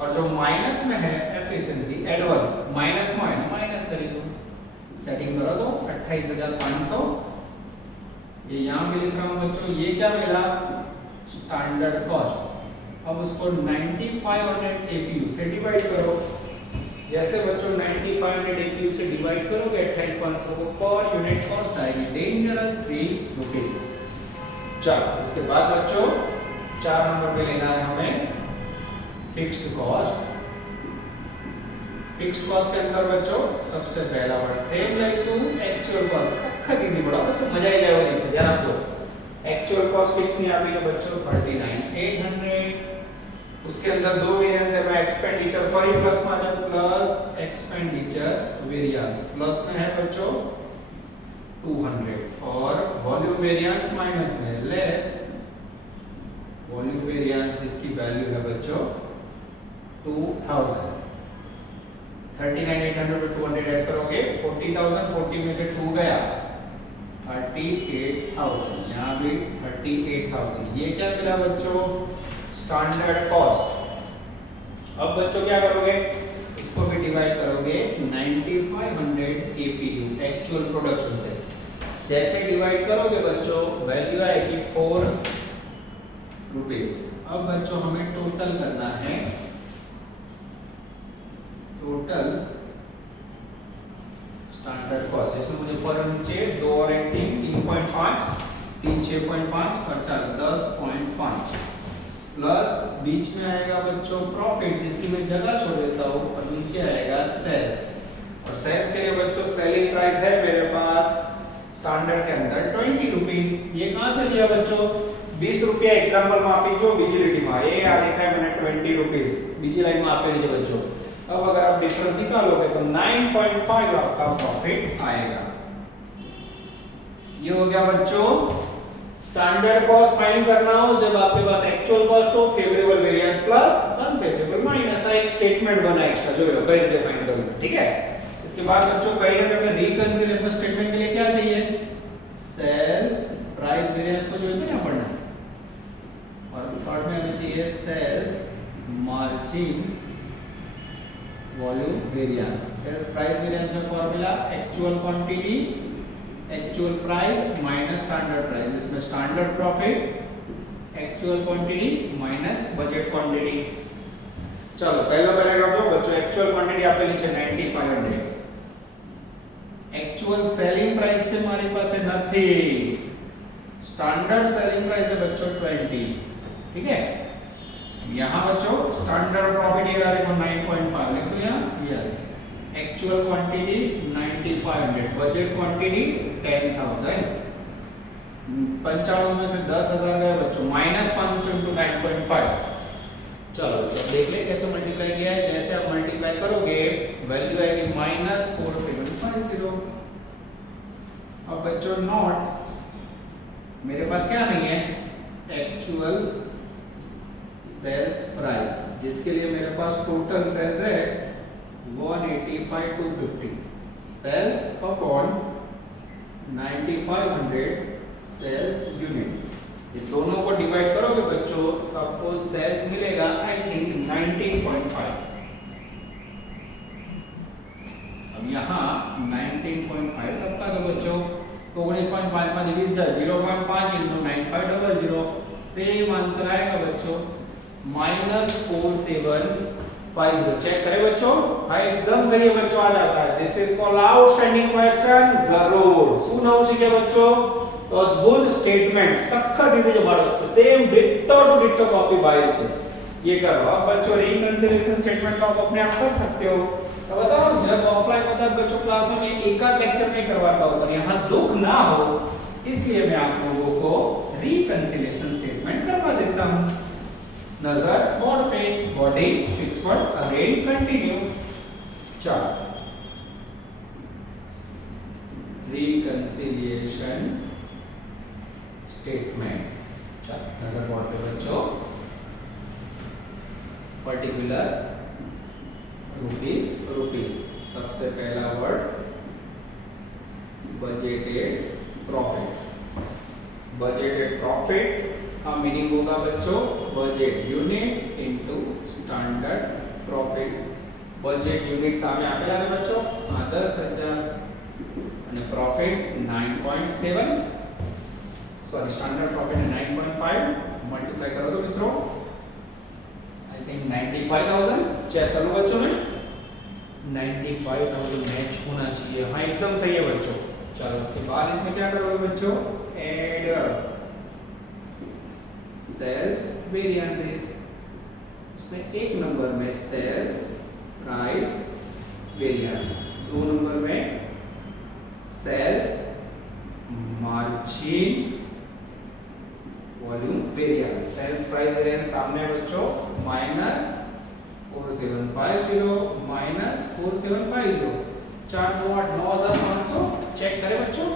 और जो माइनस में है एफिशिएंसी एडवर्स माइनस में है माइनस करीसो। सेटिंग करो तो 28,500। ये यहां भी लिख रहा हूं बच्चों। ये क्या मिला स्टैंडर्ड कॉस्ट। अब उसको 9500 एपीयू से डिवाइड करो। जैसे बच्चों 9500 एपीयू से डिवाइड करोगे 28,500 को पर यूनिट कॉस्ट आएगी डेंजरस 3 रुपीस। चलो उसके बाद बच्चों 4 नंबर पे लेना है हमें फिक्स्ड कॉस्ट। फिक्स्ड कॉस्ट के अंदर बच्चों सबसे पहला word same like actual cost. सख्त इजी बड़ा बच्चों, मजा ही जाएगा नीचे ध्यान रखो। एक्चुअल कॉस्ट फिक्स नहीं आती है बच्चों 39,800। उसके अंदर दो वेरिएंस है, मैं एक्सपेंडिचर फॉर प्लस में आ जाए प्लस एक्सपेंडिचर वेरिएंस प्लस में है बच्चों 200 और वॉल्यूम वेरिएंस माइनस में लेस। वॉल्यूम वेरिएंस इसकी वैल्यू है बच्चों 2000। 39,800 पे 200 ऐड करोगे 40,000। 40 में से 2 गया 38,000। यहाँ भी 38,000। ये क्या मिला बच्चों स्टैंडर्ड कॉस्ट। अब बच्चों क्या करोगे इसको भी डिवाइड करोगे 9500 एपीयू एक्चुअल प्रोडक्शन से। जैसे डिवाइड करोगे बच्चों वैल्यू आएगी 4 रुपीस। अब बच्चों हमें टोटल करना है। टोटल स्टैंडर्ड कॉस्ट इसमें मुझे पर नीचे 2 और 1 3 3.5 3 6.5 और 4 10.5 प्लस बीच में आएगा बच्चों प्रॉफिट जिसकी मैं जगह छोड़ देता हूँ और नीचे आएगा सेल्स। और सेल्स के लिए बच्चों सेलिंग प्राइस है मेरे पास स्टैंडर्ड के अंदर 20 रुपीस। ये कहाँ से लिया बच्चों 20 रुपया एग्जाम्पल में आप जो विजिलिटी में ये आ देखा है मैंने 20 रुपीस बीजी लाइन में आप लीजिए बच्चों। अब अगर आप डिफरेंस निकालोगे तो 9.5 आपका प्रॉफिट आएगा। ये हो गया बच्चों स्टैंडर्ड कॉस्ट फाइंड करना हो जब आपके पास एक्चुअल कॉस्ट हो favourable variance plus unfavourable minus. एक स्टेटमेंट बना एक्स्ट्रा जो है कई રીતે फाइंड करूंगा, ठीक है। इसके बाद बच्चों कहीं ना कहीं रिकंसिलिएशन स्टेटमेंट के लिए क्या चाहिए सेल्स प्राइस वेरिएंस को जो इसे ना पढ़ना और थर्ड में हमें चाहिए sales margin volume variance. Sales price variance में formula actual quantity actual price minus standard price. इसमें standard profit actual quantity minus budget quantity. चलो पहला पैराग्राफ जो बच्चों एक्चुअल क्वांटिटी आपके नीचे 9500। एक्चुअल सेलिंग प्राइस से हमारे पास है नथिंग। स्टैंडर्ड सेलिंग प्राइस है बच्चों 20, ठीक है। यहाँ बच्चों स्टैंडर्ड प्रॉफिट ये रहा देखो 9.5 लिख दो यहाँ yes. Actual quantity 9500 budget quantity 10,000। 95 में से 10,000 गया बच्चों माइनस 500 into 9.5। चलो तो देख ले कैसे मल्टीप्लाई किया है। जैसे आप मल्टीप्लाई करोगे वैल्यू आएगी माइनस 4750। अब बच्चों नॉट मेरे पास क्या नहीं है एक्चुअल सेल्स प्राइस जिसके लिए मेरे पास टोटल सेल्स है 185,250। Sales upon 9500 sales unit. ये दोनों को डिवाइड करोगे बच्चों तो आपको सेल्स मिलेगा आई थिंक 19.5। अब यहाँ 19.5 रखा तो बच्चों 19.5 में 20 जाए 0.5 into 9500 सेम आंसर आएगा बच्चों -4750। चेक करें बच्चों, हाँ एकदम सही है बच्चों, आ जाता है। This is called outstanding question Garud. શું નામ શીખ્યા બચ્ચો? તો અદ્ભુત સ્ટેટમેન્ટ સખત ઇઝી जो बात उसको same ditto to ditto copy बाइस છે। ये करो अब बच्चों रिकंसिलिएशन स्टेटमेंट तो आप अपने आप कर सकते हो। तो बताओ जब ऑफलाइन होता है बच्चों क्लास में मैं एक आध लेक्चर नहीं करवाता हूं, पर यहां दुख ना हो इसलिए मैं आप लोगों को रिकंसिलिएशन स्टेटमेंट करवा देता हूं। नजर बोर्ड पे, body fix word again continue. चलो रिकंसिलिएशन स्टेटमेंट, चलो नजर बोर्ड पे बच्चों। पर्टिकुलर रुपीस सबसे पहला word budgeted profit. Budgeted profit का मीनिंग होगा बच्चों budget unit into standard profit. Budget unit सामने आपेला है बच्चों 10,000 અને profit 9.7 sorry standard profit 9.5 multiply करो तो मित्रों आई थिंक 95,000। चेक कर लो बच्चों में 95,000 मैच होना चाहिए। हाँ एकदम सही है बच्चों। चलो उसके बाद इसमें क्या करोगे बच्चों, ऐड सेल्स वेरिएंसेस। इसमें एक नंबर में सेल्स प्राइस वेरिएंस, दो नंबर में sales margin volume variance. Sales price variance सामने है बच्चों -4750 -4750। 4 9 8 9500। चेक करें बच्चों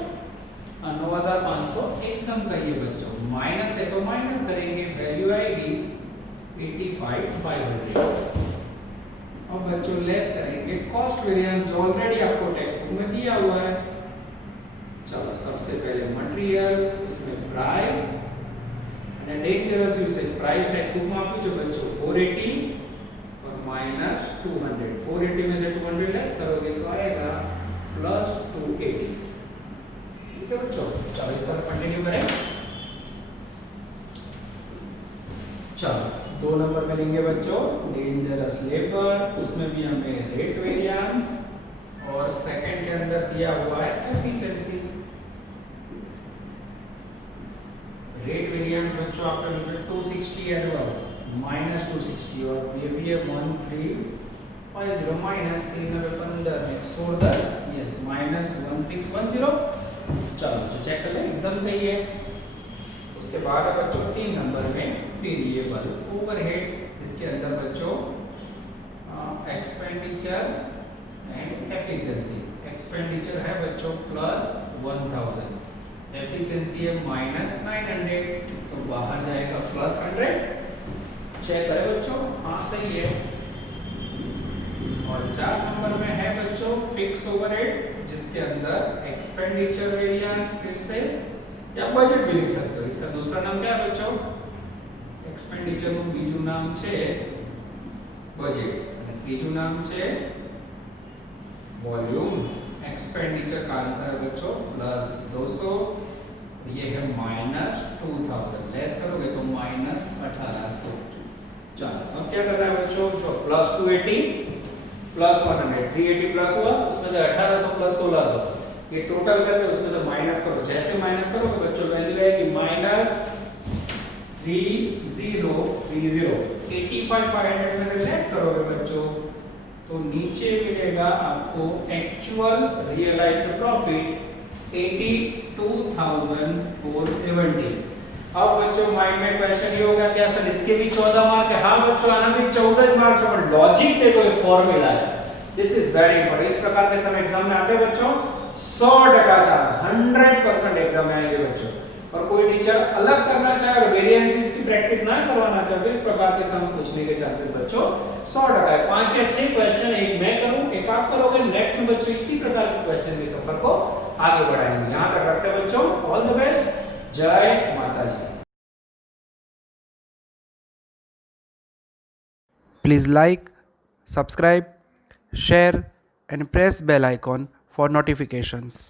9500 एकदम सही है बच्चों। माइनस है तो माइनस करेंगे, वैल्यू आएगी 85,500। अब बच्चों लेस करेंगे कॉस्ट वेरिएंस जो ऑलरेडी आपको टेक्स्ट बुक में दिया हुआ है। चलो सबसे पहले मटेरियल, उसमें प्राइस અને dangerous usage. Price text book में आप्યું છે बच्चों 480 और -200। 480 में से 200 लेस करोगे तो आएगा +280। ठीक है बच्चों, चलो इस तरह कंटिन्यू करें। चलो 2 नंबर में लेंगे बच्चों डेंजरस लेबर, उसमें भी हमें रेट वेरिएंस और सेकंड के अंदर दिया हुआ है एफिशिएंसी। रेट वेरिएंस बच्चों आपका मुझे 260 एडवांस -260 और ये भी है 1350 माइनस 315 110 यस -1610। चलो तो चेक कर लें एकदम सही है। उसके बाद है बच्चों 3 नंबर में वेरिएबल ओवरहेड, जिसके अंदर बच्चों एक्सपेंडिचर एंड एफिशिएंसी। एक्सपेंडिचर है बच्चों +1000, एफिशिएंसी है -900, तो बाहर जाएगा +100। चेक करें बच्चों, हाँ सही है। और 4 नंबर में है बच्चों फिक्स ओवरहेड, जिसके अंदर एक्सपेंडिचर वेरिएंस फिर से या बजट भी लिख सकते हो। इसका दूसरा नाम क्या है बच्चों, एक्सपेंडिचर નું બીજું નામ છે બજેટ અને ત્રીજું નામ છે वॉल्यूम। एक्सपेंडिचर का आंसर है बच्चों +200, ये है -2000। लेस करोगे तो -1800। चलो अब क्या करना है बच्चों, जो +280 +100 380 प्लस हुआ, उसमें से 1800 + 1600 ये टोटल करके उसमें से माइनस करो। जैसे माइनस करोगे बच्चों वैल्यू आएगी -3030। 85,500 में से लेस करोगे बच्चों तो नीचे मिलेगा आपको एक्चुअल रियलाइज्ड प्रॉफिट 82,470। अब बच्चों माइंड में क्वेश्चन ये होगा क्या सर इसके भी 14 मार्क है? हाँ बच्चों आना भी 14 मार्क है, पर लॉजिक देखो ये फॉर्मूला है। This is very important. इस प्रकार के सब एग्जाम में आते हैं बच्चों 100% चांस 100% एग्जाम में आएंगे बच्चों। और कोई टीचर अलग करना चाहे और वेरिएंसेस की प्रैक्टिस ना करवाना चाहे तो इस प्रकार के सम पूछने के चांसेस बच्चों 100% है। 5 या 6 क्वेश्चन एक मैं करूं, एक आप करोगे, नेक्स्ट में बच्चों इसी प्रकार के क्वेश्चन के सफर को आगे बढ़ाएंगे। यहाँ तक रखते हैं बच्चों, ऑल द बेस्ट, जय माता जी। Please like, subscribe, share and press bell icon for notifications.